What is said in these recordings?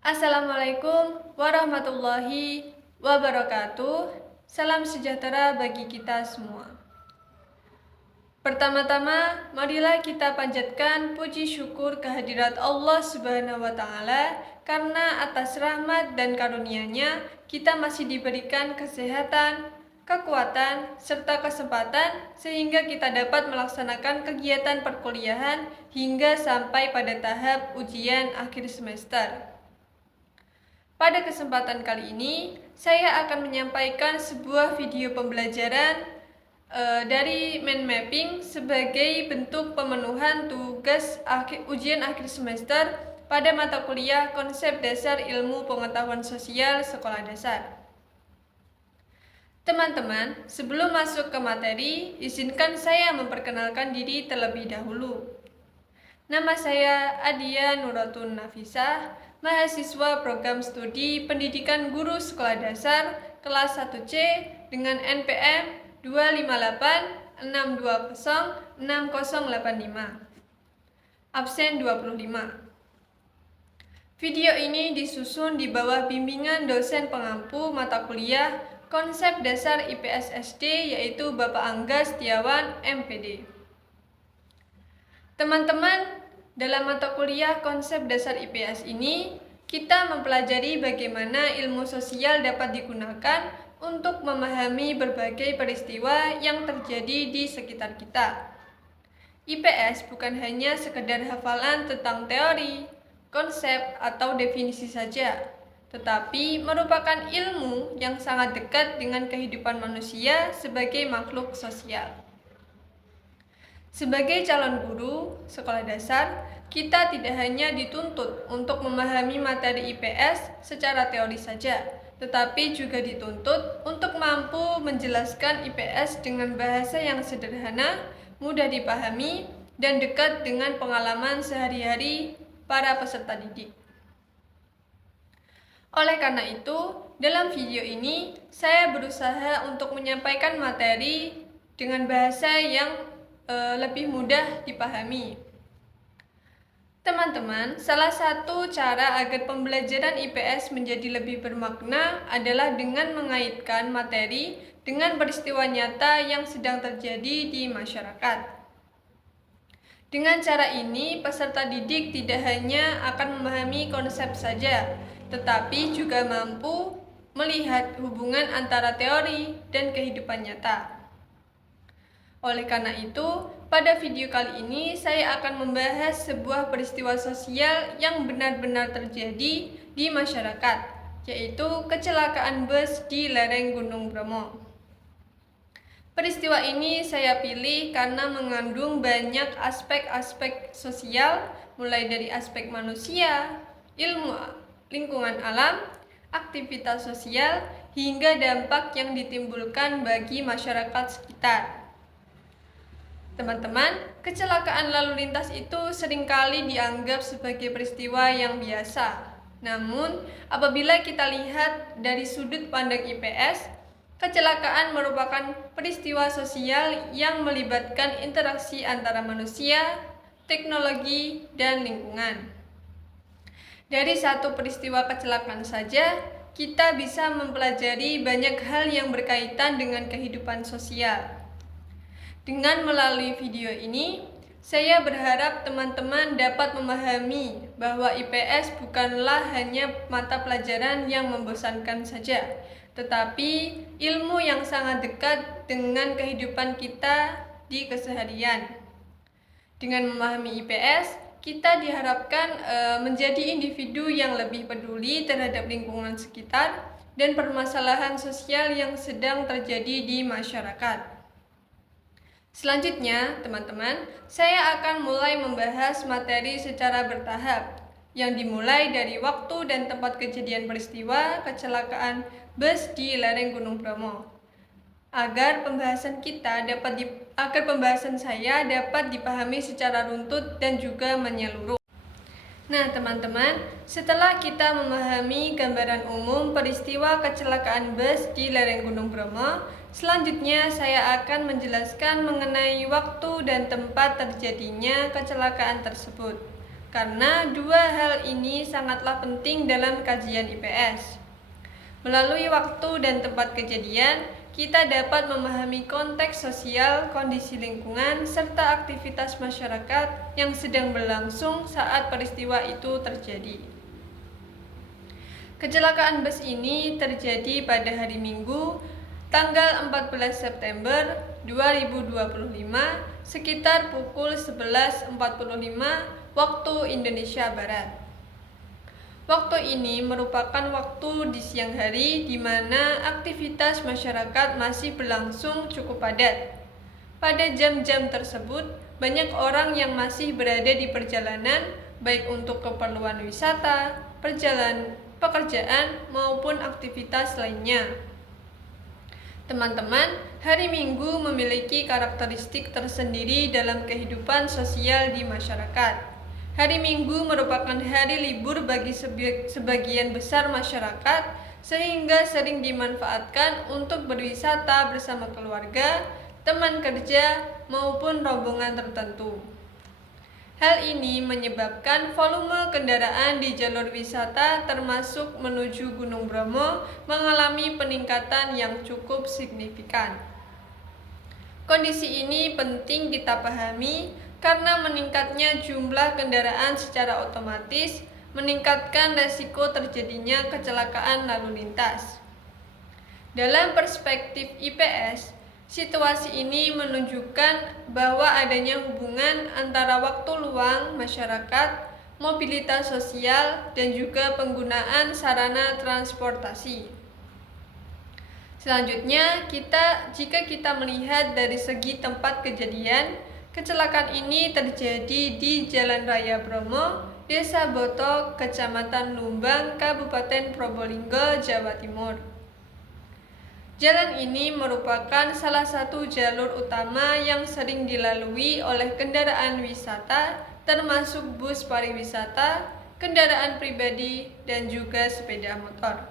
Assalamualaikum warahmatullahi wabarakatuh. Salam sejahtera bagi kita semua. Pertama-tama, marilah kita panjatkan puji syukur kehadirat Allah Subhanahu wa Ta'ala, karena atas rahmat dan karunia-Nya kita masih diberikan kesehatan, kekuatan, serta kesempatan sehingga kita dapat melaksanakan kegiatan perkuliahan hingga sampai pada tahap ujian akhir semester. Pada kesempatan kali ini, saya akan menyampaikan sebuah video pembelajaran dari mind mapping sebagai bentuk pemenuhan tugas ujian akhir semester pada mata kuliah Konsep Dasar Ilmu Pengetahuan Sosial Sekolah Dasar. Teman-teman, sebelum masuk ke materi, izinkan saya memperkenalkan diri terlebih dahulu. Nama saya Adia Nuratun Nafisah, mahasiswa program studi Pendidikan Guru Sekolah Dasar kelas 1C dengan NPM 25862060085. Absen 25. Video ini disusun di bawah bimbingan dosen pengampu mata kuliah Konsep Dasar IPS SD, yaitu Bapak Angga Setiawan, MPD. Teman-teman, dalam mata kuliah Konsep Dasar IPS ini, kita mempelajari bagaimana ilmu sosial dapat digunakan untuk memahami berbagai peristiwa yang terjadi di sekitar kita. IPS bukan hanya sekedar hafalan tentang teori, konsep, atau definisi saja, tetapi merupakan ilmu yang sangat dekat dengan kehidupan manusia sebagai makhluk sosial. Sebagai calon guru sekolah dasar, kita tidak hanya dituntut untuk memahami materi IPS secara teori saja, tetapi juga dituntut untuk mampu menjelaskan IPS dengan bahasa yang sederhana, mudah dipahami, dan dekat dengan pengalaman sehari-hari para peserta didik. Oleh karena itu, dalam video ini, saya berusaha untuk menyampaikan materi dengan bahasa yang lebih mudah dipahami. Teman-teman, salah satu cara agar pembelajaran IPS menjadi lebih bermakna adalah dengan mengaitkan materi dengan peristiwa nyata yang sedang terjadi di masyarakat. Dengan cara ini, peserta didik tidak hanya akan memahami konsep saja, tetapi juga mampu melihat hubungan antara teori dan kehidupan nyata. Oleh karena itu, pada video kali ini saya akan membahas sebuah peristiwa sosial yang benar-benar terjadi di masyarakat, yaitu kecelakaan bus di lereng Gunung Bromo. Peristiwa ini saya pilih karena mengandung banyak aspek-aspek sosial, mulai dari aspek manusia, ilmu lingkungan alam, aktivitas sosial, hingga dampak yang ditimbulkan bagi masyarakat sekitar. Teman-teman, kecelakaan lalu lintas itu seringkali dianggap sebagai peristiwa yang biasa. Namun, apabila kita lihat dari sudut pandang IPS, kecelakaan merupakan peristiwa sosial yang melibatkan interaksi antara manusia, teknologi, dan lingkungan. Dari satu peristiwa kecelakaan saja, kita bisa mempelajari banyak hal yang berkaitan dengan kehidupan sosial. Dengan melalui video ini, saya berharap teman-teman dapat memahami bahwa IPS bukanlah hanya mata pelajaran yang membosankan saja, tetapi ilmu yang sangat dekat dengan kehidupan kita di keseharian. Dengan memahami IPS, kita diharapkan menjadi individu yang lebih peduli terhadap lingkungan sekitar dan permasalahan sosial yang sedang terjadi di masyarakat. Selanjutnya, teman-teman, saya akan mulai membahas materi secara bertahap, yang dimulai dari waktu dan tempat kejadian peristiwa kecelakaan bus di lereng Gunung Bromo, agar pembahasan saya dapat dipahami secara runtut dan juga menyeluruh. Nah, teman-teman, setelah kita memahami gambaran umum peristiwa kecelakaan bus di lereng Gunung Bromo, selanjutnya saya akan menjelaskan mengenai waktu dan tempat terjadinya kecelakaan tersebut. karena dua hal ini sangatlah penting dalam kajian IPS. Melalui waktu dan tempat kejadian, kita dapat memahami konteks sosial, kondisi lingkungan, serta aktivitas masyarakat yang sedang berlangsung saat peristiwa itu terjadi. Kecelakaan bus ini terjadi pada hari Minggu, tanggal 14 September 2025, sekitar pukul 11.45 waktu Indonesia Barat. Waktu ini merupakan waktu di siang hari di mana aktivitas masyarakat masih berlangsung cukup padat. Pada jam-jam tersebut, banyak orang yang masih berada di perjalanan, baik untuk keperluan wisata, pekerjaan, maupun aktivitas lainnya. Teman-teman, hari Minggu memiliki karakteristik tersendiri dalam kehidupan sosial di masyarakat. Hari Minggu merupakan hari libur bagi sebagian besar masyarakat, sehingga sering dimanfaatkan untuk berwisata bersama keluarga, teman kerja, maupun rombongan tertentu. Hal ini menyebabkan volume kendaraan di jalur wisata termasuk menuju Gunung Bromo mengalami peningkatan yang cukup signifikan. Kondisi ini penting kita pahami karena meningkatnya jumlah kendaraan secara otomatis meningkatkan resiko terjadinya kecelakaan lalu lintas. Dalam perspektif IPS, situasi ini menunjukkan bahwa adanya hubungan antara waktu luang masyarakat, mobilitas sosial, dan juga penggunaan sarana transportasi. Selanjutnya, jika kita melihat dari segi tempat kejadian, kecelakaan ini terjadi di Jalan Raya Bromo, Desa Boto, Kecamatan Lumbang, Kabupaten Probolinggo, Jawa Timur. Jalan ini merupakan salah satu jalur utama yang sering dilalui oleh kendaraan wisata, termasuk bus pariwisata, kendaraan pribadi, dan juga sepeda motor.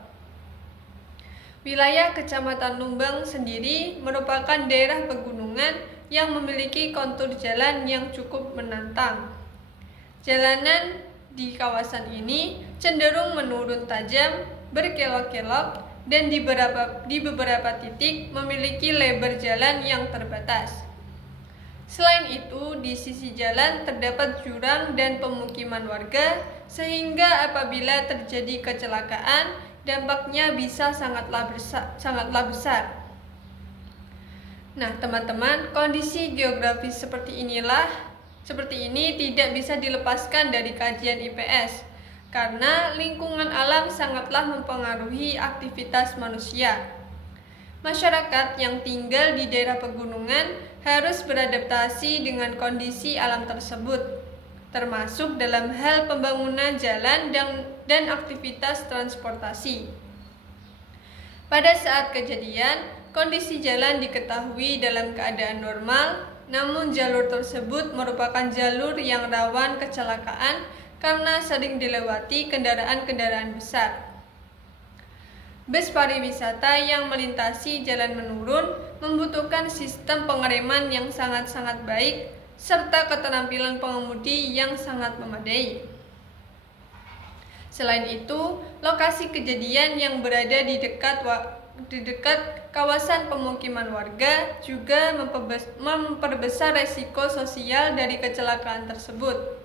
Wilayah Kecamatan Lumbang sendiri merupakan daerah pegunungan yang memiliki kontur jalan yang cukup menantang. Jalanan di kawasan ini cenderung menurun tajam, berkelok-kelok, dan di beberapa titik memiliki lebar jalan yang terbatas. Selain itu, di sisi jalan terdapat jurang dan pemukiman warga, sehingga apabila terjadi kecelakaan, dampaknya bisa sangatlah besar. Nah, teman-teman, kondisi geografis seperti ini tidak bisa dilepaskan dari kajian IPS, karena lingkungan alam sangatlah mempengaruhi aktivitas manusia. Masyarakat yang tinggal di daerah pegunungan harus beradaptasi dengan kondisi alam tersebut, termasuk dalam hal pembangunan jalan dan aktivitas transportasi. Pada saat kejadian, kondisi jalan diketahui dalam keadaan normal, namun jalur tersebut merupakan jalur yang rawan kecelakaan karena sering dilewati kendaraan-kendaraan besar. Bus pariwisata yang melintasi jalan menurun membutuhkan sistem pengereman yang sangat-sangat baik serta keterampilan pengemudi yang sangat memadai. Selain itu, lokasi kejadian yang berada di dekat kawasan pemukiman warga juga memperbesar resiko sosial dari kecelakaan tersebut.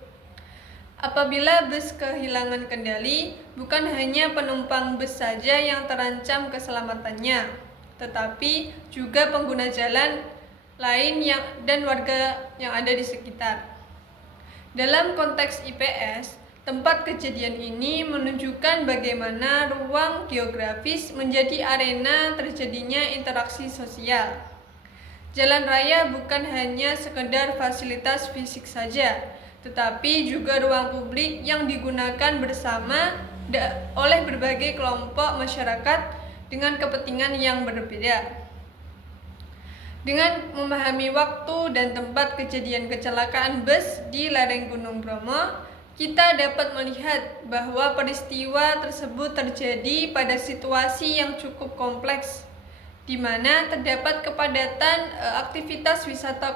Apabila bus kehilangan kendali, bukan hanya penumpang bus saja yang terancam keselamatannya, tetapi juga pengguna jalan lain dan warga yang ada di sekitar. Dalam konteks IPS, tempat kejadian ini menunjukkan bagaimana ruang geografis menjadi arena terjadinya interaksi sosial. Jalan raya bukan hanya sekedar fasilitas fisik saja, tetapi juga ruang publik yang digunakan bersama oleh berbagai kelompok masyarakat dengan kepentingan yang berbeda. Dengan memahami waktu dan tempat kejadian kecelakaan bus di lereng Gunung Bromo, kita dapat melihat bahwa peristiwa tersebut terjadi pada situasi yang cukup kompleks, di mana terdapat kepadatan aktivitas wisata,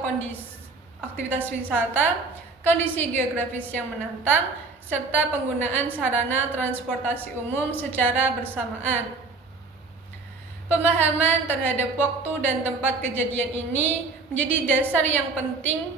kondisi geografis yang menantang, serta penggunaan sarana transportasi umum secara bersamaan. Pemahaman terhadap waktu dan tempat kejadian ini menjadi dasar yang penting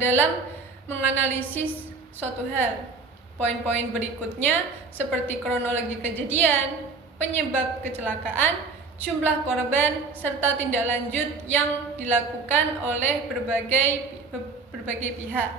dalam menganalisis suatu hal. Poin-poin berikutnya seperti kronologi kejadian, penyebab kecelakaan, jumlah korban, serta tindak lanjut yang dilakukan oleh berbagai pihak.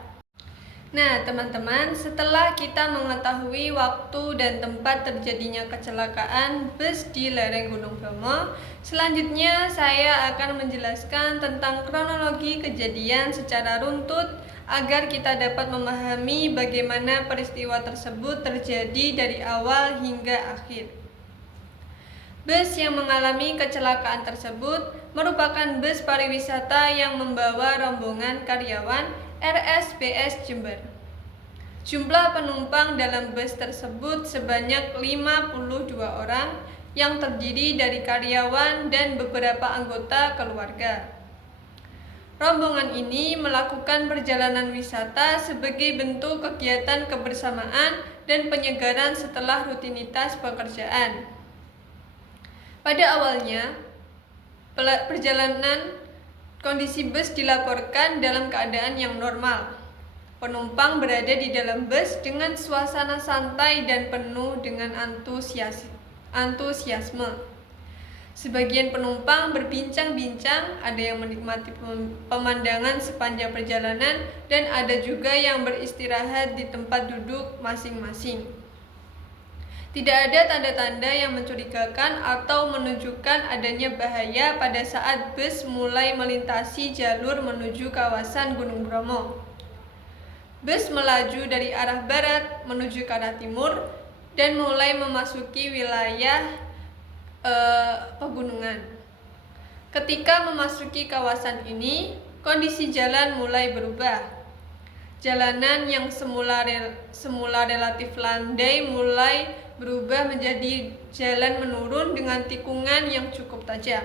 Nah, teman-teman, setelah kita mengetahui waktu dan tempat terjadinya kecelakaan bus di lereng Gunung Bromo, selanjutnya saya akan menjelaskan tentang kronologi kejadian secara runtut agar kita dapat memahami bagaimana peristiwa tersebut terjadi dari awal hingga akhir. Bus yang mengalami kecelakaan tersebut merupakan bus pariwisata yang membawa rombongan karyawan RSBS Jember. Jumlah penumpang dalam bus tersebut sebanyak 52 orang yang terdiri dari karyawan dan beberapa anggota keluarga. Rombongan ini melakukan perjalanan wisata sebagai bentuk kegiatan kebersamaan dan penyegaran setelah rutinitas pekerjaan. Pada awalnya, perjalanan kondisi bus dilaporkan dalam keadaan yang normal. Penumpang berada di dalam bus dengan suasana santai dan penuh dengan antusiasme. Sebagian penumpang berbincang-bincang, ada yang menikmati pemandangan sepanjang perjalanan, dan ada juga yang beristirahat di tempat duduk masing-masing. Tidak ada tanda-tanda yang mencurigakan atau menunjukkan adanya bahaya pada saat bus mulai melintasi jalur menuju kawasan Gunung Bromo. Bus melaju dari arah barat menuju ke arah timur dan mulai memasuki wilayah pegunungan. Ketika memasuki kawasan ini, kondisi jalan mulai berubah. Jalanan yang semula relatif landai mulai berubah menjadi jalan menurun dengan tikungan yang cukup tajam.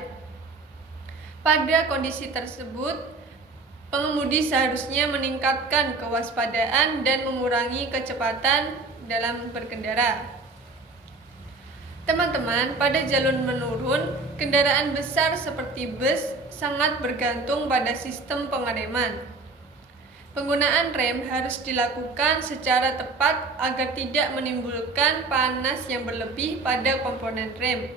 Pada kondisi tersebut, pengemudi seharusnya meningkatkan kewaspadaan dan mengurangi kecepatan dalam berkendara. Teman-teman, pada jalur menurun, kendaraan besar seperti bus sangat bergantung pada sistem pengereman. Penggunaan rem harus dilakukan secara tepat agar tidak menimbulkan panas yang berlebih pada komponen rem.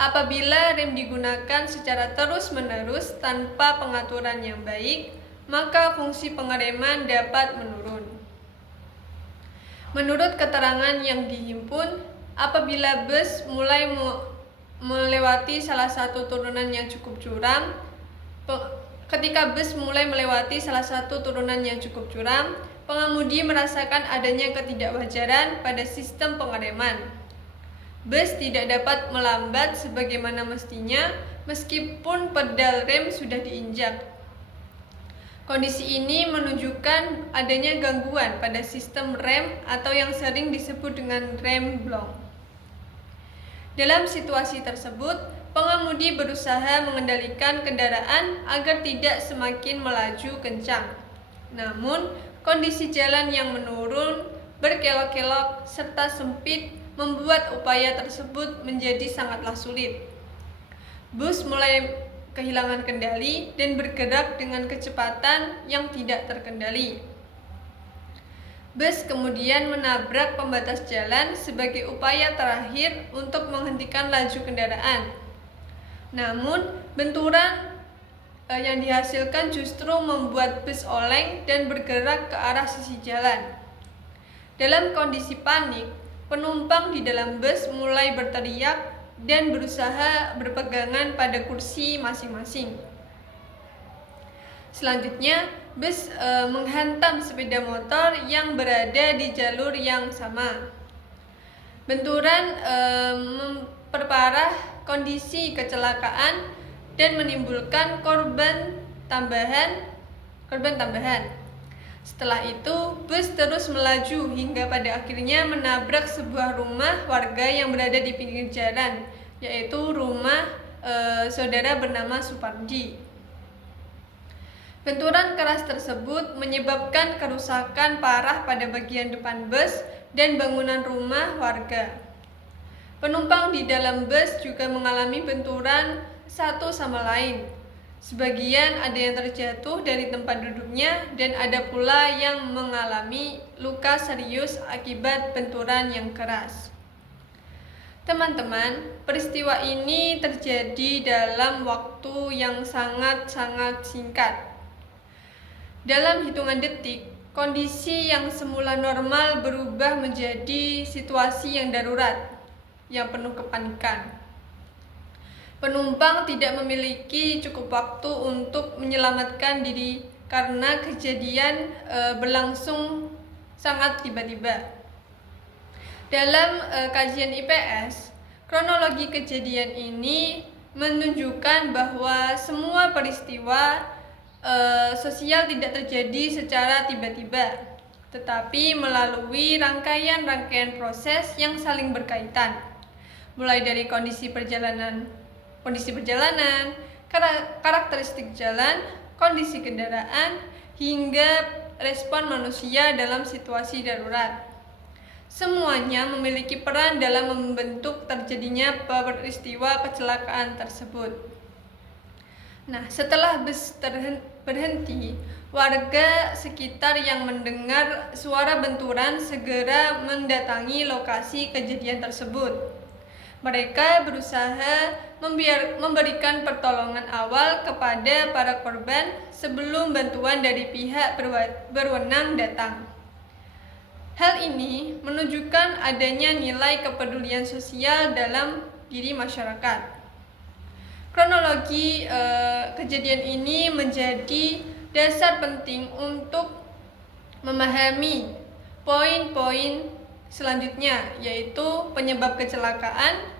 Apabila rem digunakan secara terus-menerus tanpa pengaturan yang baik, maka fungsi pengereman dapat menurun. Menurut keterangan yang dihimpun, apabila bus mulai melewati salah satu turunan yang cukup curam, pengemudi merasakan adanya ketidakwajaran pada sistem pengereman. Bus tidak dapat melambat sebagaimana mestinya meskipun pedal rem sudah diinjak. Kondisi ini menunjukkan adanya gangguan pada sistem rem atau yang sering disebut dengan rem blong. Dalam situasi tersebut, pengemudi berusaha mengendalikan kendaraan agar tidak semakin melaju kencang. Namun, kondisi jalan yang menurun, berkelok-kelok, serta sempit membuat upaya tersebut menjadi sangatlah sulit. Bus mulai kehilangan kendali dan bergerak dengan kecepatan yang tidak terkendali. Bus kemudian menabrak pembatas jalan sebagai upaya terakhir untuk menghentikan laju kendaraan. Namun, benturan yang dihasilkan justru membuat bus oleng dan bergerak ke arah sisi jalan. Dalam kondisi panik, penumpang di dalam bus mulai berteriak dan berusaha berpegangan pada kursi masing-masing. Selanjutnya, bus menghantam sepeda motor yang berada di jalur yang sama. Benturan memperparah kondisi kecelakaan dan menimbulkan korban tambahan. Setelah itu, bus terus melaju hingga pada akhirnya menabrak sebuah rumah warga yang berada di pinggir jalan, yaitu rumah saudara bernama Supardi. Benturan keras tersebut menyebabkan kerusakan parah pada bagian depan bus dan bangunan rumah warga. Penumpang di dalam bus juga mengalami benturan satu sama lain. Sebagian ada yang terjatuh dari tempat duduknya dan ada pula yang mengalami luka serius akibat benturan yang keras. Teman-teman, peristiwa ini terjadi dalam waktu yang sangat-sangat singkat. Dalam hitungan detik, kondisi yang semula normal berubah menjadi situasi yang darurat, yang penuh kepanikan. Penumpang tidak memiliki cukup waktu untuk menyelamatkan diri karena kejadian berlangsung sangat tiba-tiba. Dalam kajian IPS, kronologi kejadian ini menunjukkan bahwa semua peristiwa sosial tidak terjadi secara tiba-tiba, tetapi melalui rangkaian-rangkaian proses yang saling berkaitan, mulai dari kondisi perjalanan, karakteristik jalan, kondisi kendaraan, hingga respon manusia dalam situasi darurat. Semuanya memiliki peran dalam membentuk terjadinya peristiwa kecelakaan tersebut. Nah, setelah bus berhenti, warga sekitar yang mendengar suara benturan segera mendatangi lokasi kejadian tersebut. Mereka berusaha memberikan pertolongan awal kepada para korban sebelum bantuan dari pihak berwenang datang. Hal ini menunjukkan adanya nilai kepedulian sosial dalam diri masyarakat. Kronologi kejadian ini menjadi dasar penting untuk memahami poin-poin selanjutnya, yaitu penyebab kecelakaan,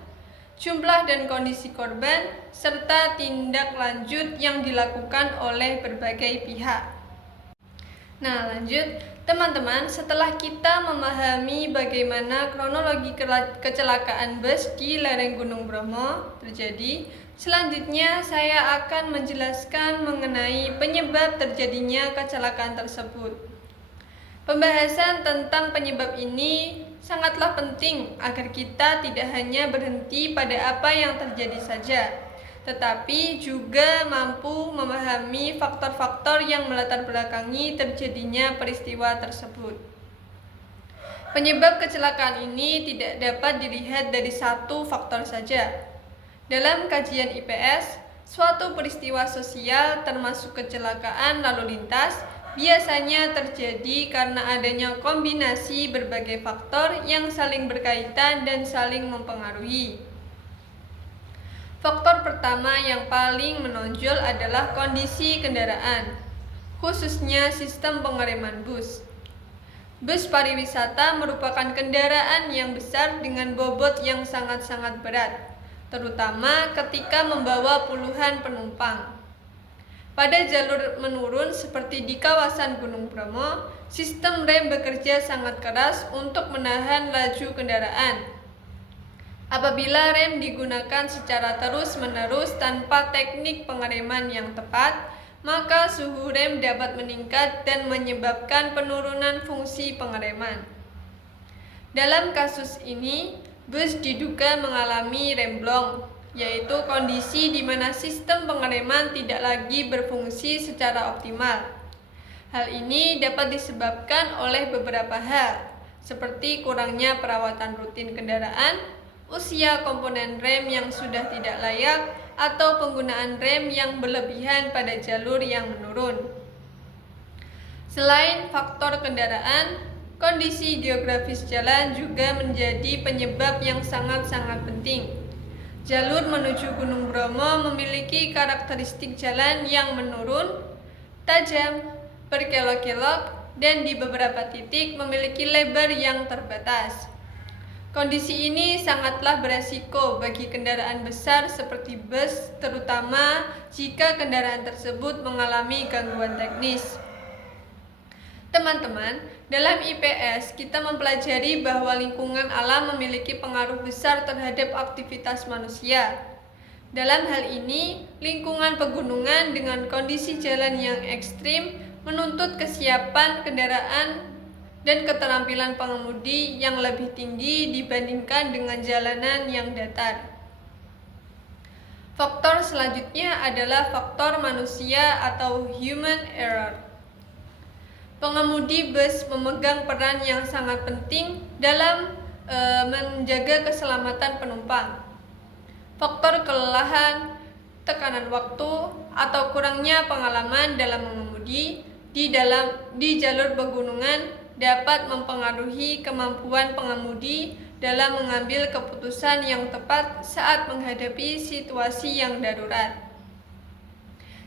jumlah dan kondisi korban, serta tindak lanjut yang dilakukan oleh berbagai pihak. Nah, lanjut. Teman-teman, setelah kita memahami bagaimana kronologi kecelakaan bus di lereng Gunung Bromo terjadi, selanjutnya saya akan menjelaskan mengenai penyebab terjadinya kecelakaan tersebut. Pembahasan tentang penyebab ini sangatlah penting agar kita tidak hanya berhenti pada apa yang terjadi saja, tetapi juga mampu memahami faktor-faktor yang melatar belakangi terjadinya peristiwa tersebut. Penyebab kecelakaan ini tidak dapat dilihat dari satu faktor saja. Dalam kajian IPS, suatu peristiwa sosial termasuk kecelakaan lalu lintas biasanya terjadi karena adanya kombinasi berbagai faktor yang saling berkaitan dan saling mempengaruhi. Faktor pertama yang paling menonjol adalah kondisi kendaraan, khususnya sistem pengereman bus. Bus pariwisata merupakan kendaraan yang besar dengan bobot yang sangat-sangat berat, terutama ketika membawa puluhan penumpang. Pada jalur menurun seperti di kawasan Gunung Bromo, sistem rem bekerja sangat keras untuk menahan laju kendaraan. Apabila rem digunakan secara terus-menerus tanpa teknik pengereman yang tepat, maka suhu rem dapat meningkat dan menyebabkan penurunan fungsi pengereman. Dalam kasus ini, bus diduga mengalami remblong, yaitu kondisi di mana sistem pengereman tidak lagi berfungsi secara optimal. Hal ini dapat disebabkan oleh beberapa hal, seperti kurangnya perawatan rutin kendaraan, usia komponen rem yang sudah tidak layak, atau penggunaan rem yang berlebihan pada jalur yang menurun. Selain faktor kendaraan, kondisi geografis jalan juga menjadi penyebab yang sangat-sangat penting. Jalur menuju Gunung Bromo memiliki karakteristik jalan yang menurun, tajam, berkelok-kelok, dan di beberapa titik memiliki lebar yang terbatas. Kondisi ini sangatlah beresiko bagi kendaraan besar seperti bus, terutama jika kendaraan tersebut mengalami gangguan teknis. Teman-teman, dalam IPS kita mempelajari bahwa lingkungan alam memiliki pengaruh besar terhadap aktivitas manusia. Dalam hal ini, lingkungan pegunungan dengan kondisi jalan yang ekstrim menuntut kesiapan kendaraan dan keterampilan pengemudi yang lebih tinggi dibandingkan dengan jalanan yang datar. Faktor selanjutnya adalah faktor manusia atau human error. Pengemudi bus memegang peran yang sangat penting dalam menjaga keselamatan penumpang. Faktor kelelahan, tekanan waktu, atau kurangnya pengalaman dalam mengemudi di jalur pegunungan dapat mempengaruhi kemampuan pengemudi dalam mengambil keputusan yang tepat saat menghadapi situasi yang darurat.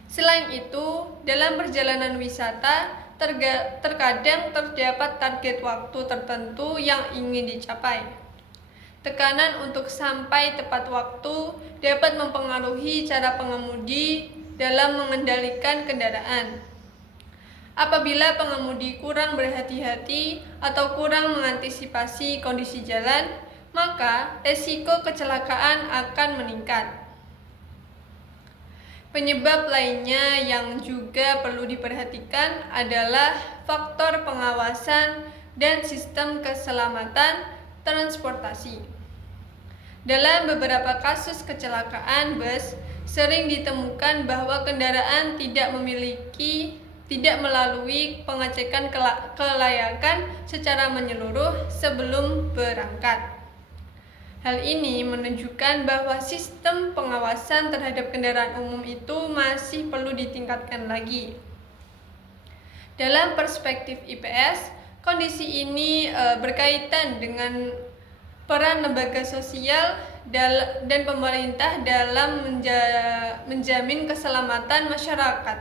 Selain itu, dalam perjalanan wisata, terkadang terdapat target waktu tertentu yang ingin dicapai. Tekanan untuk sampai tepat waktu dapat mempengaruhi cara pengemudi dalam mengendalikan kendaraan. Apabila pengemudi kurang berhati-hati atau kurang mengantisipasi kondisi jalan, maka resiko kecelakaan akan meningkat. Penyebab lainnya yang juga perlu diperhatikan adalah faktor pengawasan dan sistem keselamatan transportasi. Dalam beberapa kasus kecelakaan bus, sering ditemukan bahwa kendaraan tidak melalui pengecekan kelayakan secara menyeluruh sebelum berangkat. Hal ini menunjukkan bahwa sistem pengawasan terhadap kendaraan umum itu masih perlu ditingkatkan lagi. Dalam perspektif IPS, kondisi ini berkaitan dengan peran lembaga sosial dan pemerintah dalam menjamin keselamatan masyarakat.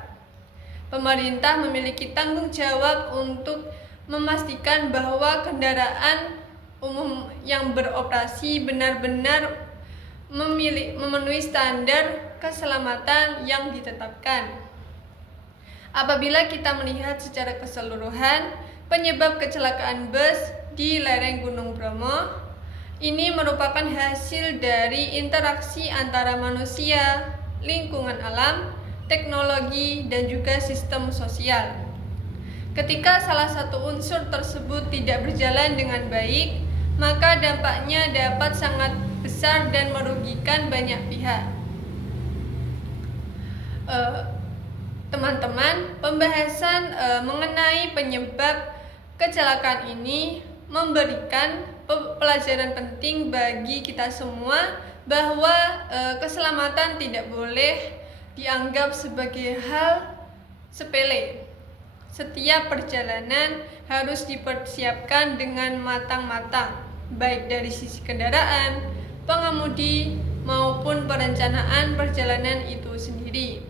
Pemerintah memiliki tanggung jawab untuk memastikan bahwa kendaraan umum yang beroperasi benar-benar memenuhi standar keselamatan yang ditetapkan. Apabila kita melihat secara keseluruhan penyebab kecelakaan bus di lereng Gunung Bromo, ini merupakan hasil dari interaksi antara manusia, lingkungan alam, teknologi, dan juga sistem sosial. Ketika salah satu unsur tersebut tidak berjalan dengan baik, maka dampaknya dapat sangat besar dan merugikan banyak pihak. Teman-teman, pembahasan mengenai penyebab kecelakaan ini memberikan pelajaran penting bagi kita semua bahwa keselamatan tidak boleh dianggap sebagai hal sepele. Setiap perjalanan harus dipersiapkan dengan matang-matang, baik dari sisi kendaraan, pengemudi, maupun perencanaan perjalanan itu sendiri.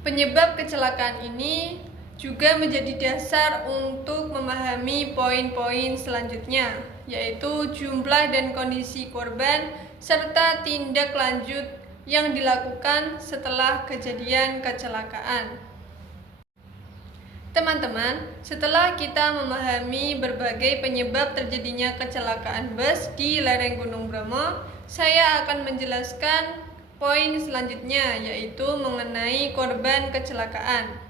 Penyebab kecelakaan ini juga menjadi dasar untuk memahami poin-poin selanjutnya, yaitu jumlah dan kondisi korban, serta tindak lanjut yang dilakukan setelah kejadian kecelakaan. Teman-teman, setelah kita memahami berbagai penyebab terjadinya kecelakaan bus di lereng Gunung Bromo, saya akan menjelaskan poin selanjutnya, yaitu mengenai korban kecelakaan.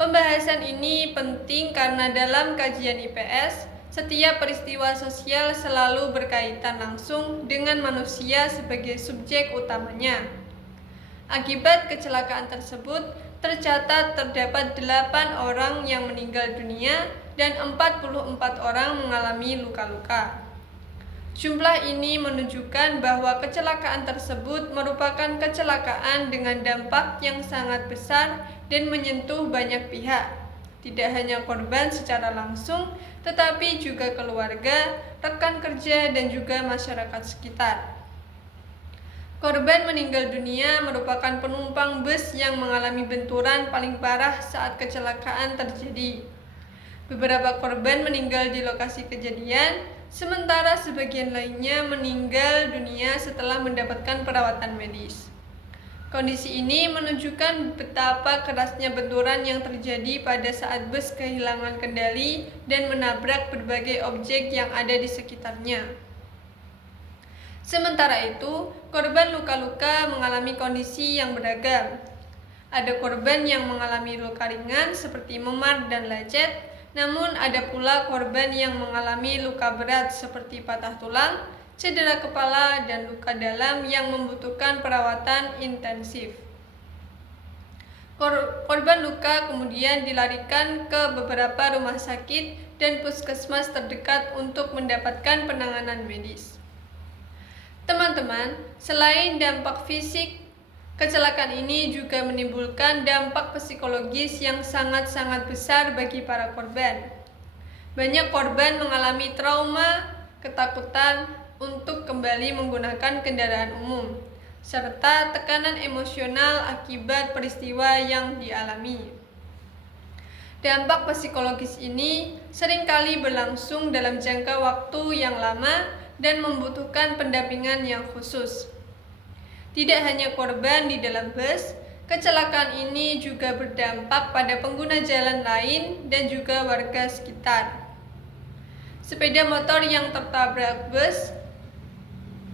Pembahasan ini penting karena dalam kajian IPS, setiap peristiwa sosial selalu berkaitan langsung dengan manusia sebagai subjek utamanya. Akibat kecelakaan tersebut, tercatat terdapat 8 orang yang meninggal dunia dan 44 orang mengalami luka-luka. Jumlah ini menunjukkan bahwa kecelakaan tersebut merupakan kecelakaan dengan dampak yang sangat besar dan menyentuh banyak pihak. Tidak hanya korban secara langsung, tetapi juga keluarga, rekan kerja, dan juga masyarakat sekitar. Korban meninggal dunia merupakan penumpang bus yang mengalami benturan paling parah saat kecelakaan terjadi. Beberapa korban meninggal di lokasi kejadian, sementara sebagian lainnya meninggal dunia setelah mendapatkan perawatan medis. Kondisi ini menunjukkan betapa kerasnya benturan yang terjadi pada saat bus kehilangan kendali dan menabrak berbagai objek yang ada di sekitarnya. Sementara itu, korban luka-luka mengalami kondisi yang beragam. Ada korban yang mengalami luka ringan seperti memar dan lecet, namun ada pula korban yang mengalami luka berat seperti patah tulang, cedera kepala, dan luka dalam yang membutuhkan perawatan intensif. Korban luka kemudian dilarikan ke beberapa rumah sakit dan puskesmas terdekat untuk mendapatkan penanganan medis. Teman-teman, selain dampak fisik, kecelakaan ini juga menimbulkan dampak psikologis yang sangat-sangat besar bagi para korban. Banyak korban mengalami trauma, ketakutan untuk kembali menggunakan kendaraan umum, serta tekanan emosional akibat peristiwa yang dialami. Dampak psikologis ini seringkali berlangsung dalam jangka waktu yang lama dan membutuhkan pendampingan yang khusus. Tidak hanya korban di dalam bus, kecelakaan ini juga berdampak pada pengguna jalan lain dan juga warga sekitar. Sepeda motor yang tertabrak bus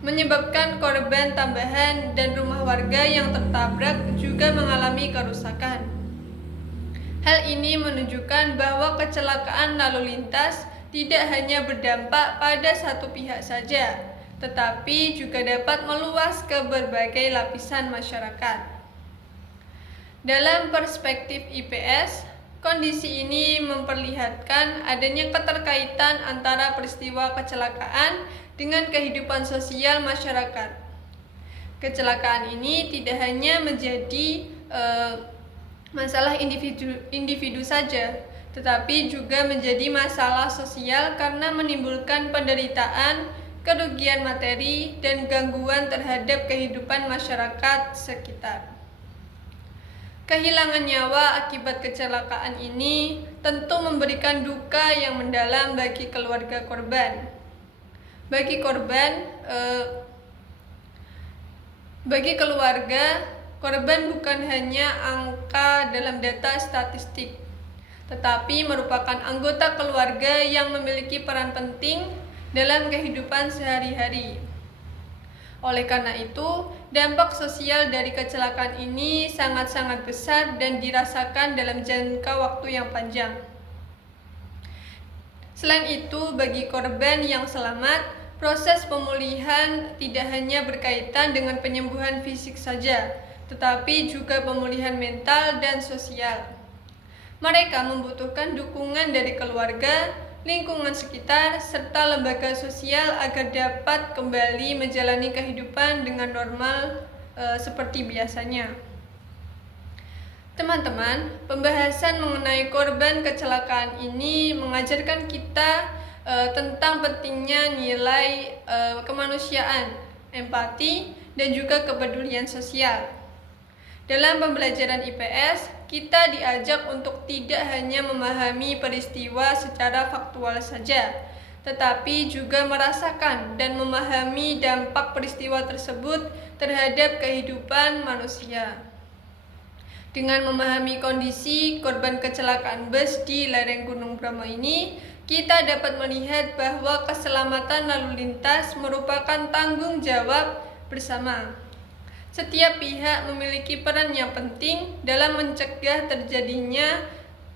menyebabkan korban tambahan dan rumah warga yang tertabrak juga mengalami kerusakan. Hal ini menunjukkan bahwa kecelakaan lalu lintas tidak hanya berdampak pada satu pihak saja, tetapi juga dapat meluas ke berbagai lapisan masyarakat. Dalam perspektif IPS, kondisi ini memperlihatkan adanya keterkaitan antara peristiwa kecelakaan dengan kehidupan sosial masyarakat. Kecelakaan ini tidak hanya menjadi masalah individu saja, tetapi juga menjadi masalah sosial karena menimbulkan penderitaan, kerugian materi, dan gangguan terhadap kehidupan masyarakat sekitar. Kehilangan nyawa akibat kecelakaan ini tentu memberikan duka yang mendalam bagi keluarga korban. Bagi keluarga, korban bukan hanya angka dalam data statistik, tetapi merupakan anggota keluarga yang memiliki peran penting dalam kehidupan sehari-hari. Oleh karena itu, dampak sosial dari kecelakaan ini sangat-sangat besar dan dirasakan dalam jangka waktu yang panjang. Selain itu, bagi korban yang selamat, proses pemulihan tidak hanya berkaitan dengan penyembuhan fisik saja, tetapi juga pemulihan mental dan sosial. Mereka membutuhkan dukungan dari keluarga, lingkungan sekitar, serta lembaga sosial agar dapat kembali menjalani kehidupan dengan normal seperti biasanya. Teman-teman, pembahasan mengenai korban kecelakaan ini mengajarkan kita tentang pentingnya nilai kemanusiaan, empati, dan juga kepedulian sosial. Dalam pembelajaran IPS, kita diajak untuk tidak hanya memahami peristiwa secara faktual saja, tetapi juga merasakan dan memahami dampak peristiwa tersebut terhadap kehidupan manusia. Dengan memahami kondisi korban kecelakaan bus di lereng Gunung Bromo ini, kita dapat melihat bahwa keselamatan lalu lintas merupakan tanggung jawab bersama. Setiap pihak memiliki peran yang penting dalam mencegah terjadinya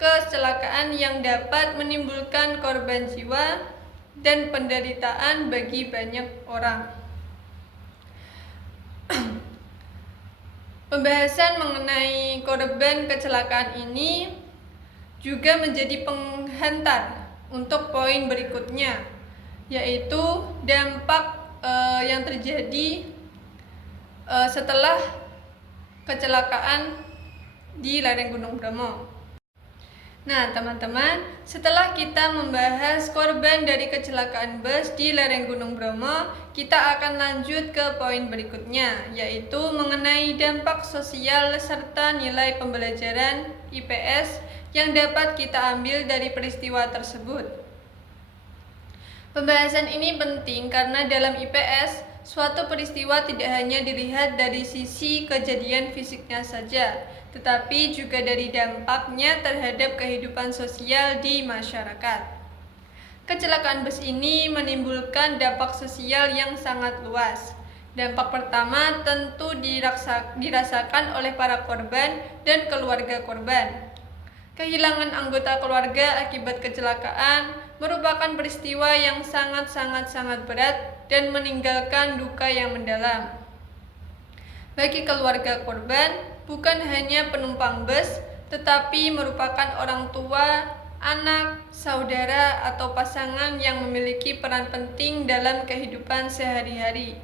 kecelakaan yang dapat menimbulkan korban jiwa dan penderitaan bagi banyak orang. Pembahasan mengenai korban kecelakaan ini juga menjadi penghantar untuk poin berikutnya, yaitu dampak yang terjadi setelah kecelakaan di lereng Gunung Bromo. Nah, teman-teman, setelah kita membahas korban dari kecelakaan bus di lereng Gunung Bromo, kita akan lanjut ke poin berikutnya, yaitu mengenai dampak sosial serta nilai pembelajaran IPS yang dapat kita ambil dari peristiwa tersebut. Pembahasan ini penting karena dalam IPS, suatu peristiwa tidak hanya dilihat dari sisi kejadian fisiknya saja, tetapi juga dari dampaknya terhadap kehidupan sosial di masyarakat. Kecelakaan bus ini menimbulkan dampak sosial yang sangat luas. Dampak pertama tentu dirasakan oleh para korban dan keluarga korban. Kehilangan anggota keluarga akibat kecelakaan merupakan peristiwa yang sangat berat dan meninggalkan duka yang mendalam. Bagi keluarga korban, bukan hanya penumpang bus, tetapi merupakan orang tua, anak, saudara, atau pasangan yang memiliki peran penting dalam kehidupan sehari-hari.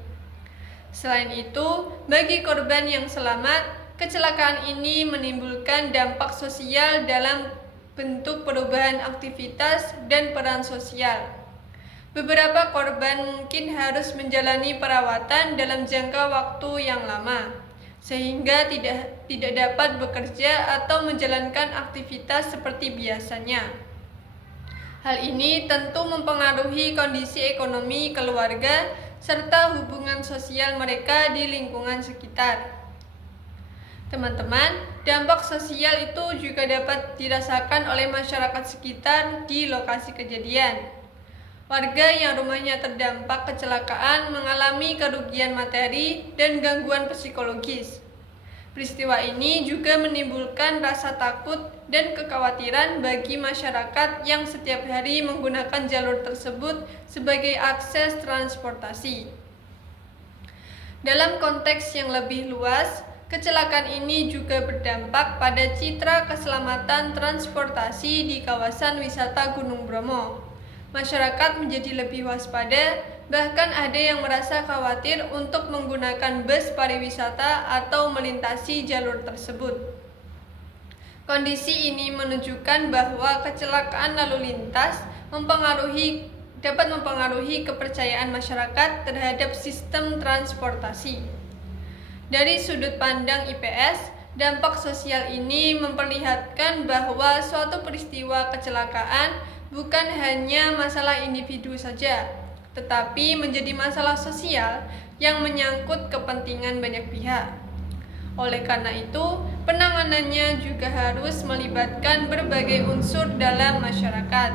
Selain itu, bagi korban yang selamat, kecelakaan ini menimbulkan dampak sosial dalam bentuk perubahan aktivitas dan peran sosial. Beberapa korban mungkin harus menjalani perawatan dalam jangka waktu yang lama, sehingga tidak dapat bekerja atau menjalankan aktivitas seperti biasanya. Hal ini tentu mempengaruhi kondisi ekonomi keluarga serta hubungan sosial mereka di lingkungan sekitar. Teman-teman, dampak sosial itu juga dapat dirasakan oleh masyarakat sekitar di lokasi kejadian. Warga yang rumahnya terdampak kecelakaan mengalami kerugian materi dan gangguan psikologis. Peristiwa ini juga menimbulkan rasa takut dan kekhawatiran bagi masyarakat yang setiap hari menggunakan jalur tersebut sebagai akses transportasi. Dalam konteks yang lebih luas, kecelakaan ini juga berdampak pada citra keselamatan transportasi di kawasan wisata Gunung Bromo. Masyarakat menjadi lebih waspada, bahkan ada yang merasa khawatir untuk menggunakan bus pariwisata atau melintasi jalur tersebut. Kondisi ini menunjukkan bahwa kecelakaan lalu lintas dapat mempengaruhi kepercayaan masyarakat terhadap sistem transportasi. Dari sudut pandang IPS, dampak sosial ini memperlihatkan bahwa suatu peristiwa kecelakaan bukan hanya masalah individu saja, tetapi menjadi masalah sosial yang menyangkut kepentingan banyak pihak. Oleh karena itu, penanganannya juga harus melibatkan berbagai unsur dalam masyarakat.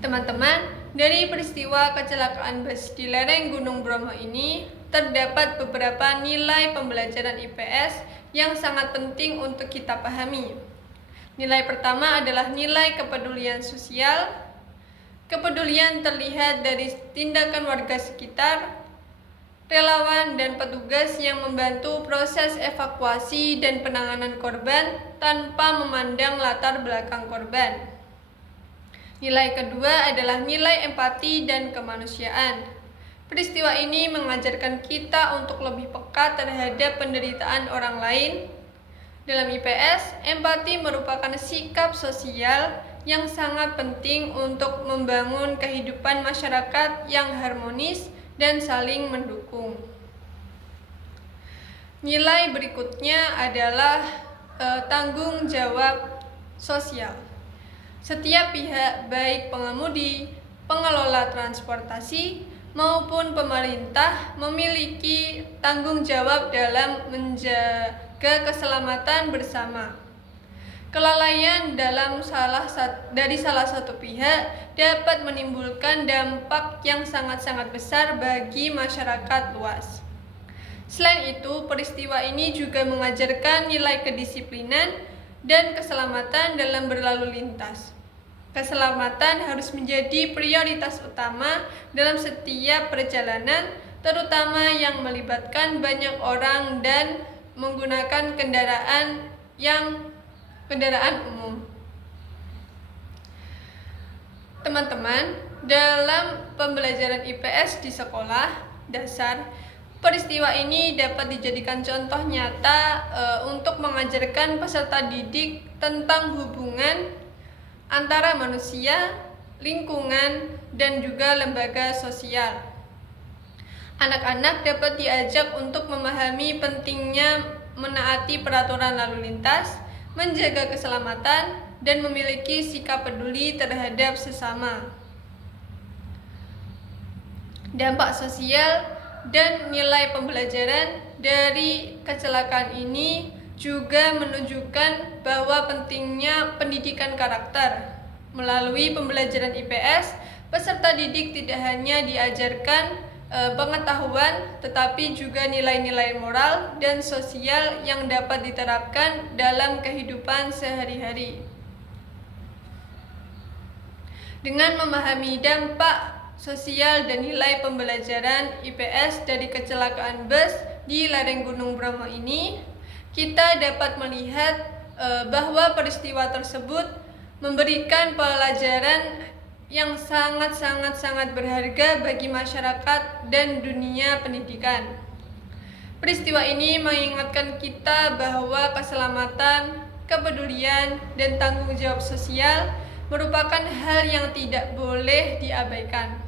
Teman-teman, dari peristiwa kecelakaan bus di lereng Gunung Bromo ini, terdapat beberapa nilai pembelajaran IPS yang sangat penting untuk kita pahami. Nilai pertama adalah nilai kepedulian sosial. Kepedulian terlihat dari tindakan warga sekitar, relawan dan petugas yang membantu proses evakuasi dan penanganan korban tanpa memandang latar belakang korban. Nilai kedua adalah nilai empati dan kemanusiaan. Peristiwa ini mengajarkan kita untuk lebih peka terhadap penderitaan orang lain. Dalam IPS, empati merupakan sikap sosial yang sangat penting untuk membangun kehidupan masyarakat yang harmonis dan saling mendukung. Nilai berikutnya adalah tanggung jawab sosial. Setiap pihak, baik pengemudi, pengelola transportasi, maupun pemerintah memiliki tanggung jawab dalam menjaga keselamatan bersama. Kelalaian dari salah satu pihak dapat menimbulkan dampak yang sangat-sangat besar bagi masyarakat luas. Selain itu, peristiwa ini juga mengajarkan nilai kedisiplinan dan keselamatan dalam berlalu lintas. Keselamatan harus menjadi prioritas utama dalam setiap perjalanan, terutama yang melibatkan banyak orang dan menggunakan kendaraan umum. Teman-teman, dalam pembelajaran IPS di sekolah dasar, peristiwa ini dapat dijadikan contoh nyata untuk mengajarkan peserta didik tentang hubungan antara manusia, lingkungan, dan juga lembaga sosial. Anak-anak dapat diajak untuk memahami pentingnya menaati peraturan lalu lintas, menjaga keselamatan, dan memiliki sikap peduli terhadap sesama. Dampak sosial dan nilai pembelajaran dari kecelakaan ini juga menunjukkan bahwa pentingnya pendidikan karakter. Melalui pembelajaran IPS, peserta didik tidak hanya diajarkan pengetahuan, tetapi juga nilai-nilai moral dan sosial yang dapat diterapkan dalam kehidupan sehari-hari. Dengan memahami dampak sosial dan nilai pembelajaran IPS dari kecelakaan bus di lereng Gunung Bromo ini, kita dapat melihat bahwa peristiwa tersebut memberikan pelajaran yang sangat berharga bagi masyarakat dan dunia pendidikan. Peristiwa ini mengingatkan kita bahwa keselamatan, kepedulian, dan tanggung jawab sosial merupakan hal yang tidak boleh diabaikan.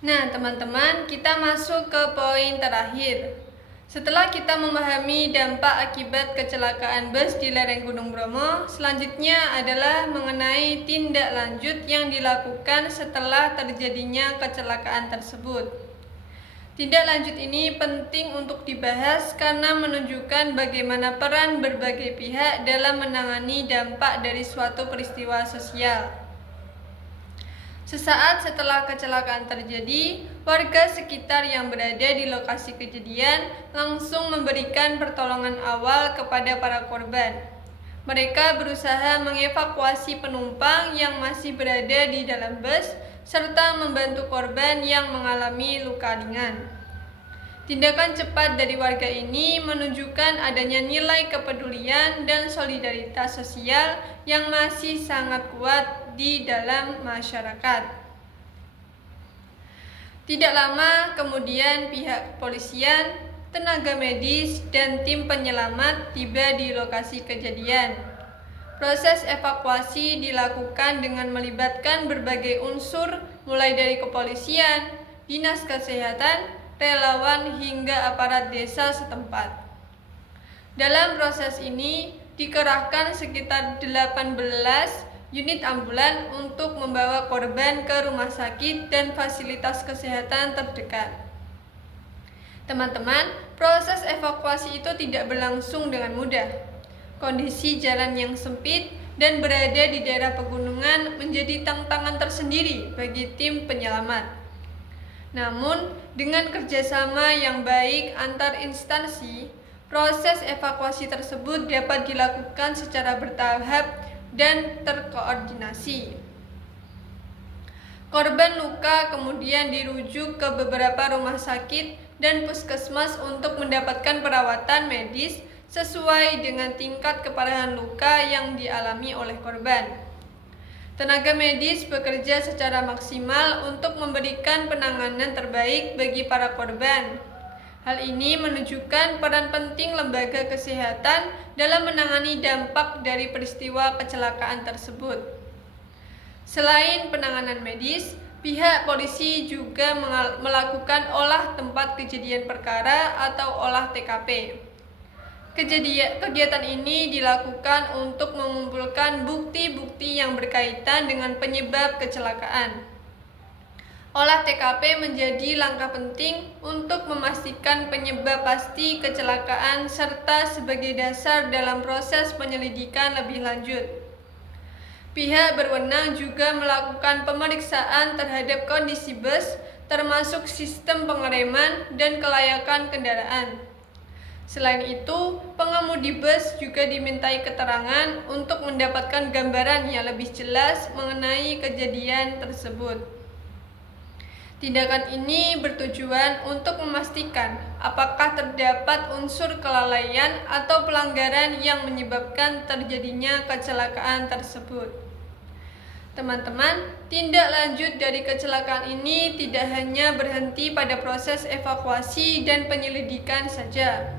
Nah, teman-teman, kita masuk ke poin terakhir. Setelah kita memahami dampak akibat kecelakaan bus di lereng Gunung Bromo, selanjutnya adalah mengenai tindak lanjut yang dilakukan setelah terjadinya kecelakaan tersebut. Tindak lanjut ini penting untuk dibahas karena menunjukkan bagaimana peran berbagai pihak dalam menangani dampak dari suatu peristiwa sosial. Sesaat setelah kecelakaan terjadi, warga sekitar yang berada di lokasi kejadian langsung memberikan pertolongan awal kepada para korban. Mereka berusaha mengevakuasi penumpang yang masih berada di dalam bus serta membantu korban yang mengalami luka ringan. Tindakan cepat dari warga ini menunjukkan adanya nilai kepedulian dan solidaritas sosial yang masih sangat kuat di dalam masyarakat. Tidak lama kemudian pihak kepolisian, tenaga medis, dan tim penyelamat tiba di lokasi kejadian. Proses evakuasi dilakukan dengan melibatkan berbagai unsur mulai dari kepolisian, dinas kesehatan, relawan hingga aparat desa setempat. Dalam proses ini dikerahkan sekitar 18 unit ambulan untuk membawa korban ke rumah sakit dan fasilitas kesehatan terdekat. Teman-teman, proses evakuasi itu tidak berlangsung dengan mudah. Kondisi jalan yang sempit dan berada di daerah pegunungan menjadi tantangan tersendiri bagi tim penyelamat. Namun, dengan kerjasama yang baik antar instansi, proses evakuasi tersebut dapat dilakukan secara bertahap dan terkoordinasi. Korban luka kemudian dirujuk ke beberapa rumah sakit dan puskesmas untuk mendapatkan perawatan medis sesuai dengan tingkat keparahan luka yang dialami oleh korban. Tenaga medis bekerja secara maksimal untuk memberikan penanganan terbaik bagi para korban. Hal ini menunjukkan peran penting lembaga kesehatan dalam menangani dampak dari peristiwa kecelakaan tersebut. Selain penanganan medis, pihak polisi juga melakukan olah tempat kejadian perkara atau olah TKP. Kegiatan ini dilakukan untuk mengumpulkan bukti-bukti yang berkaitan dengan penyebab kecelakaan. Olah TKP menjadi langkah penting untuk memastikan penyebab pasti kecelakaan serta sebagai dasar dalam proses penyelidikan lebih lanjut. Pihak berwenang juga melakukan pemeriksaan terhadap kondisi bus, termasuk sistem pengereman dan kelayakan kendaraan. Selain itu, pengemudi bus juga dimintai keterangan untuk mendapatkan gambaran yang lebih jelas mengenai kejadian tersebut. Tindakan ini bertujuan untuk memastikan apakah terdapat unsur kelalaian atau pelanggaran yang menyebabkan terjadinya kecelakaan tersebut. Teman-teman, tindak lanjut dari kecelakaan ini tidak hanya berhenti pada proses evakuasi dan penyelidikan saja.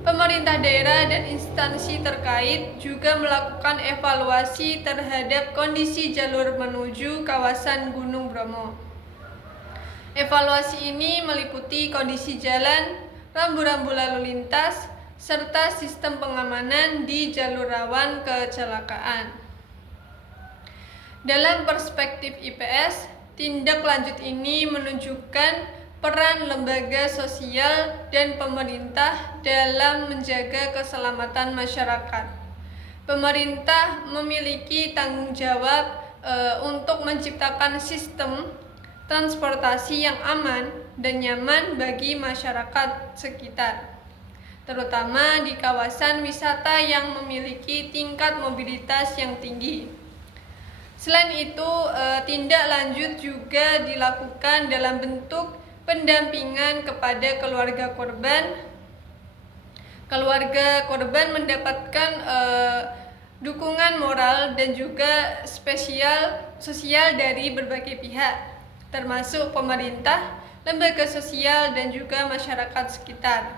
Pemerintah daerah dan instansi terkait juga melakukan evaluasi terhadap kondisi jalur menuju kawasan Gunung Bromo. Evaluasi ini meliputi kondisi jalan, rambu-rambu lalu lintas, serta sistem pengamanan di jalur rawan kecelakaan. Dalam perspektif IPS, tindak lanjut ini menunjukkan peran lembaga sosial dan pemerintah dalam menjaga keselamatan masyarakat. Pemerintah memiliki tanggung jawab untuk menciptakan sistem transportasi yang aman dan nyaman bagi masyarakat sekitar, terutama di kawasan wisata yang memiliki tingkat mobilitas yang tinggi. Selain itu, tindak lanjut juga dilakukan dalam bentuk pendampingan kepada keluarga korban. Keluarga korban mendapatkan dukungan moral dan juga sosial dari berbagai pihak, termasuk pemerintah, lembaga sosial, dan juga masyarakat sekitar.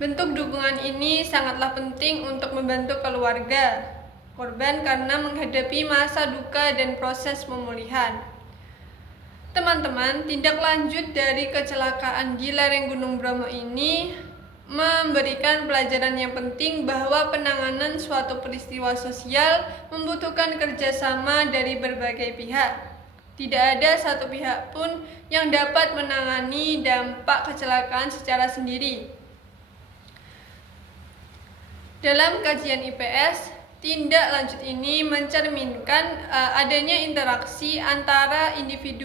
Bentuk dukungan ini sangatlah penting untuk membantu keluarga korban karena menghadapi masa duka dan proses pemulihan. Teman-teman, tindak lanjut dari kecelakaan di lereng Gunung Bromo ini memberikan pelajaran yang penting bahwa penanganan suatu peristiwa sosial membutuhkan kerjasama dari berbagai pihak. Tidak ada satu pihak pun yang dapat menangani dampak kecelakaan secara sendiri. Dalam kajian IPS, tindak lanjut ini mencerminkan adanya interaksi antara individu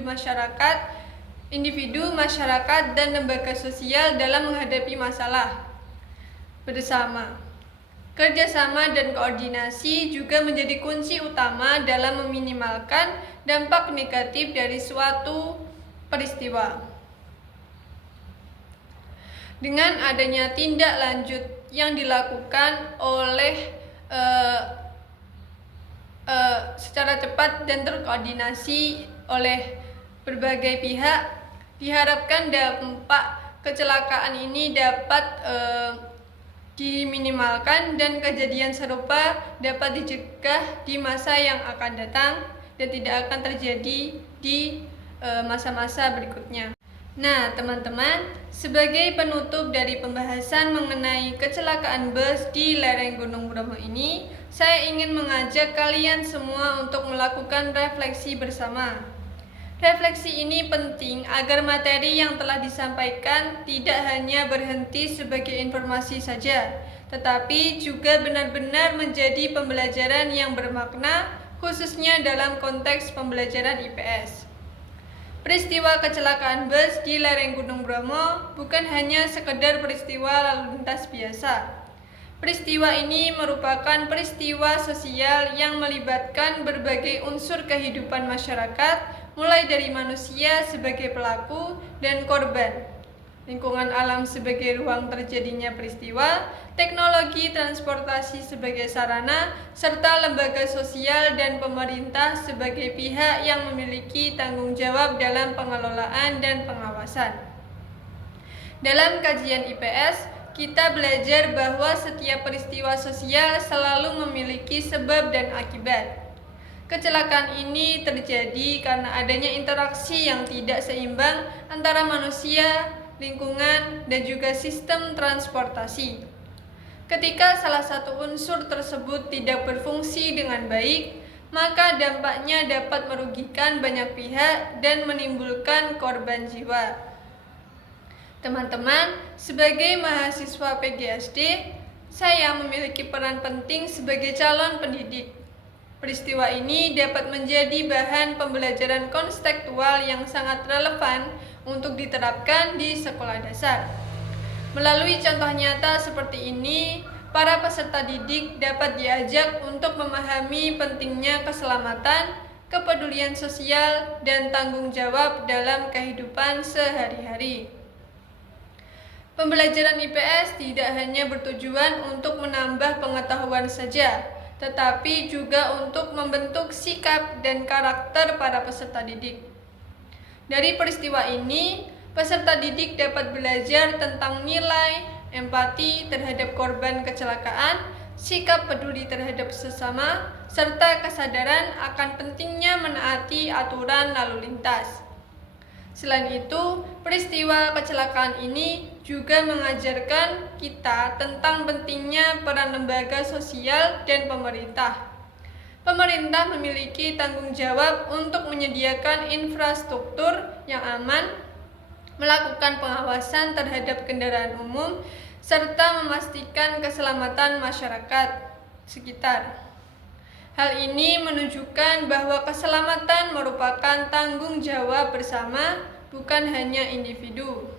masyarakat dan lembaga sosial dalam menghadapi masalah bersama. Kerjasama dan koordinasi juga menjadi kunci utama dalam meminimalkan dampak negatif dari suatu peristiwa. Dengan adanya tindak lanjut yang dilakukan oleh secara cepat dan terkoordinasi oleh berbagai pihak, diharapkan dampak kecelakaan ini dapat diminimalkan dan kejadian serupa dapat dicegah di masa yang akan datang dan tidak akan terjadi di masa-masa berikutnya. Nah, teman-teman, sebagai penutup dari pembahasan mengenai kecelakaan bus di lereng Gunung Bromo ini, saya ingin mengajak kalian semua untuk melakukan refleksi bersama. Refleksi ini penting agar materi yang telah disampaikan tidak hanya berhenti sebagai informasi saja, tetapi juga benar-benar menjadi pembelajaran yang bermakna, khususnya dalam konteks pembelajaran IPS. Peristiwa kecelakaan bus di lereng Gunung Bromo bukan hanya sekedar peristiwa lalu lintas biasa. Peristiwa ini merupakan peristiwa sosial yang melibatkan berbagai unsur kehidupan masyarakat, mulai dari manusia sebagai pelaku dan korban, lingkungan alam sebagai ruang terjadinya peristiwa, teknologi transportasi sebagai sarana, serta lembaga sosial dan pemerintah sebagai pihak yang memiliki tanggung jawab dalam pengelolaan dan pengawasan. Dalam kajian IPS, kita belajar bahwa setiap peristiwa sosial selalu memiliki sebab dan akibat. Kecelakaan ini terjadi karena adanya interaksi yang tidak seimbang antara manusia, lingkungan, dan juga sistem transportasi. Ketika salah satu unsur tersebut tidak berfungsi dengan baik, maka dampaknya dapat merugikan banyak pihak dan menimbulkan korban jiwa. Teman-teman, sebagai mahasiswa PGSD, saya memiliki peran penting sebagai calon pendidik. Peristiwa ini dapat menjadi bahan pembelajaran konstekstual yang sangat relevan untuk diterapkan di sekolah dasar. Melalui contoh nyata seperti ini, para peserta didik dapat diajak untuk memahami pentingnya keselamatan, kepedulian sosial, dan tanggung jawab dalam kehidupan sehari-hari. Pembelajaran IPS tidak hanya bertujuan untuk menambah pengetahuan saja, tetapi juga untuk membentuk sikap dan karakter para peserta didik. Dari peristiwa ini, peserta didik dapat belajar tentang nilai, empati terhadap korban kecelakaan, sikap peduli terhadap sesama, serta kesadaran akan pentingnya menaati aturan lalu lintas. Selain itu, peristiwa kecelakaan ini juga mengajarkan kita tentang pentingnya peran lembaga sosial dan pemerintah. Pemerintah memiliki tanggung jawab untuk menyediakan infrastruktur yang aman, melakukan pengawasan terhadap kendaraan umum, serta memastikan keselamatan masyarakat. sekitar. Hal ini menunjukkan bahwa keselamatan merupakan tanggung jawab bersama, bukan hanya individu.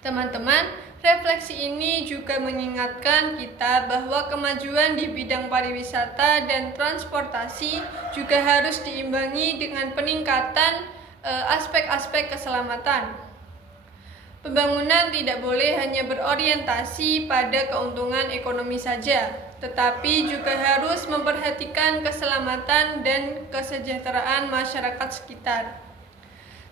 Teman-teman, refleksi ini juga mengingatkan kita bahwa kemajuan di bidang pariwisata dan transportasi juga harus diimbangi dengan peningkatan aspek-aspek keselamatan. Pembangunan tidak boleh hanya berorientasi pada keuntungan ekonomi saja, tetapi juga harus memperhatikan keselamatan dan kesejahteraan masyarakat sekitar.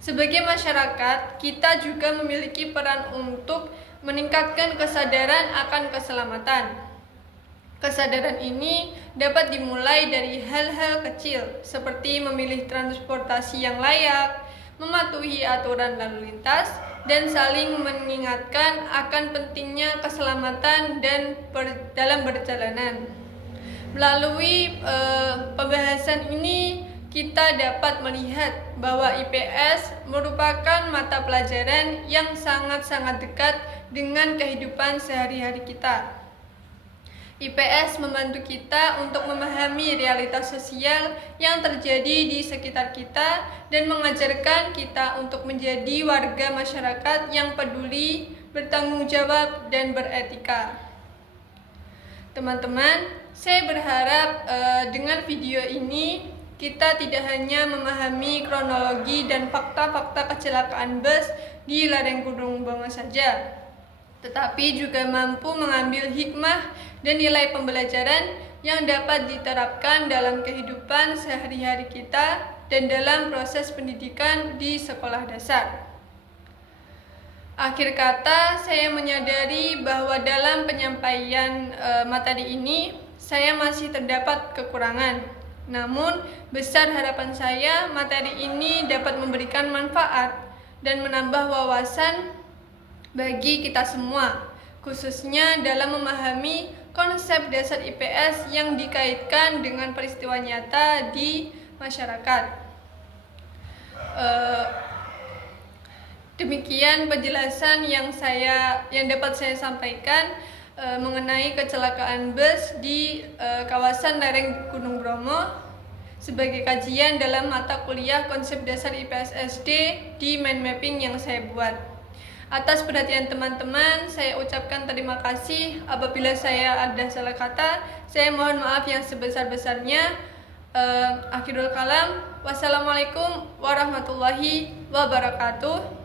Sebagai masyarakat, kita juga memiliki peran untuk meningkatkan kesadaran akan keselamatan. Kesadaran ini dapat dimulai dari hal-hal kecil, seperti memilih transportasi yang layak, mematuhi aturan lalu lintas, dan saling mengingatkan akan pentingnya keselamatan dan dalam perjalanan. Melalui pembahasan ini, kita dapat melihat bahwa IPS merupakan mata pelajaran yang sangat-sangat dekat dengan kehidupan sehari-hari kita. IPS membantu kita untuk memahami realitas sosial yang terjadi di sekitar kita dan mengajarkan kita untuk menjadi warga masyarakat yang peduli, bertanggung jawab, dan beretika. Teman-teman, saya berharap dengan video ini kita tidak hanya memahami kronologi dan fakta-fakta kecelakaan bus di lereng Gunung Bromo saja, tetapi juga mampu mengambil hikmah dan nilai pembelajaran yang dapat diterapkan dalam kehidupan sehari-hari kita dan dalam proses pendidikan di sekolah dasar. Akhir kata, saya menyadari bahwa dalam penyampaian materi ini, saya masih terdapat kekurangan. Namun, besar harapan saya materi ini dapat memberikan manfaat dan menambah wawasan bagi kita semua, khususnya dalam memahami konsep dasar IPS yang dikaitkan dengan peristiwa nyata di masyarakat. Demikian penjelasan yang dapat saya sampaikan mengenai kecelakaan bus di kawasan lereng Gunung Bromo sebagai kajian dalam mata kuliah konsep dasar IPS SD di mind mapping yang saya buat. Atas perhatian teman-teman, saya ucapkan terima kasih. Apabila saya ada salah kata, saya mohon maaf yang sebesar-besarnya. Akhirul kalam. Wassalamualaikum warahmatullahi wabarakatuh.